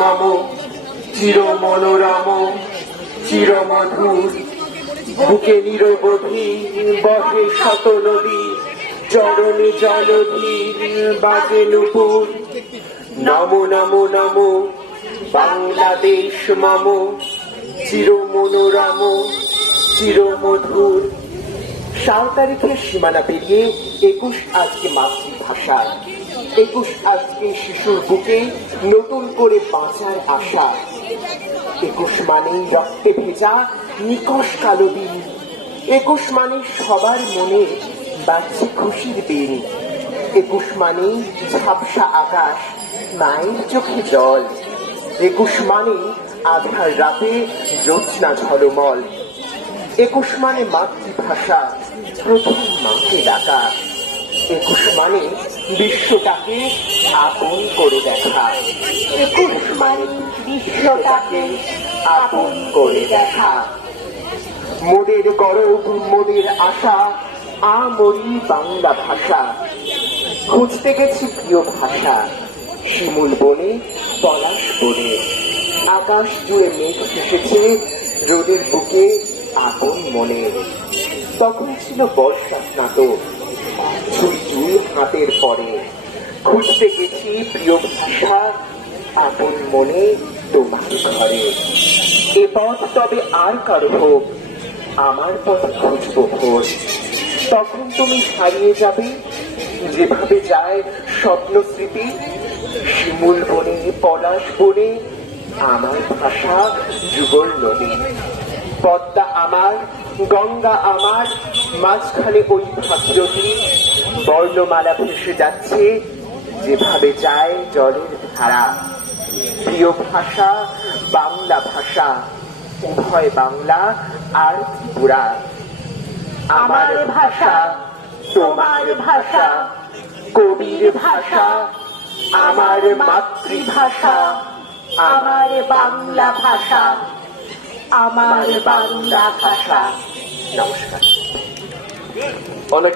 মম চির মনোরম চিরমধুর। বুকে নিরবধি বহে শত নদী, চরণে জলধীর বাজে নূপুর। নম নম নম বাংলাদেশ মম চির মনোরম চিরমধুর। সাল তারিখের সীমানা পেরিয়ে 21 আজকে মাতৃভাষা, 21 আজকে শিশুর বুকে নতুন করে বাঁচার আশা। 21 মানেই রক্তে ভেজা নিকষ কালো দিন, 21 মানে সবার মনে বাজছে খুশির দিন। 21 মানেই ঝাপসা আকাশ, মায়ের চোখে জল। 21 মানে আধার রাতে জ্যোৎস্না ঝলমল। 21 মানে মাতৃভাষা, প্রথম মাকে ডাকা। 21 মানে বিশ্বটাকে আপন করে দেখা। 21 মানে বিশ্বটাকে আপন করে দেখা। মোদের গরব মোদের আশা, আমরি বাংলা ভাষা। খুঁজতে গেছি প্রিয় ভাষা, শিমুল বনে পলাশ বনে। আকাশ জুড়ে মেঘ এসেছে রোদের বুকে আপন মনে। তখন ছিল বর্ষা স্নাত, ঝুলঝুল হাতের পরে। খুঁজতে গেছি প্রিয় ভাষা, আপন মনে তোমার ঘরে। এ পথ তবে আর কারো হোক, আমার পথ খুঁজবো খোঁজ। তখন তুমি হারিয়ে যাবে যেভাবে যায় স্বপ্ন স্মৃতি। শিমুল বনে পলাশ বনে আমার ভাষা যুগল নদী। পদ্মা আমার, গঙ্গা আমার, মাঝখানে ওই ভাগীরথী। বর্ণমালা ভেসে যাচ্ছে যেভাবে যায় জলের ধারা। প্রিয় ভাষা বাংলা ভাষা, উভয় বাংলা আর ত্রিপুরা। আমার ভাষা তোমার ভাষা, কবির ভাষা, আমার মাতৃভাষা, আমার বাংলা ভাষা, আমার বাংলা ভাষা। নমস্কার। অনেক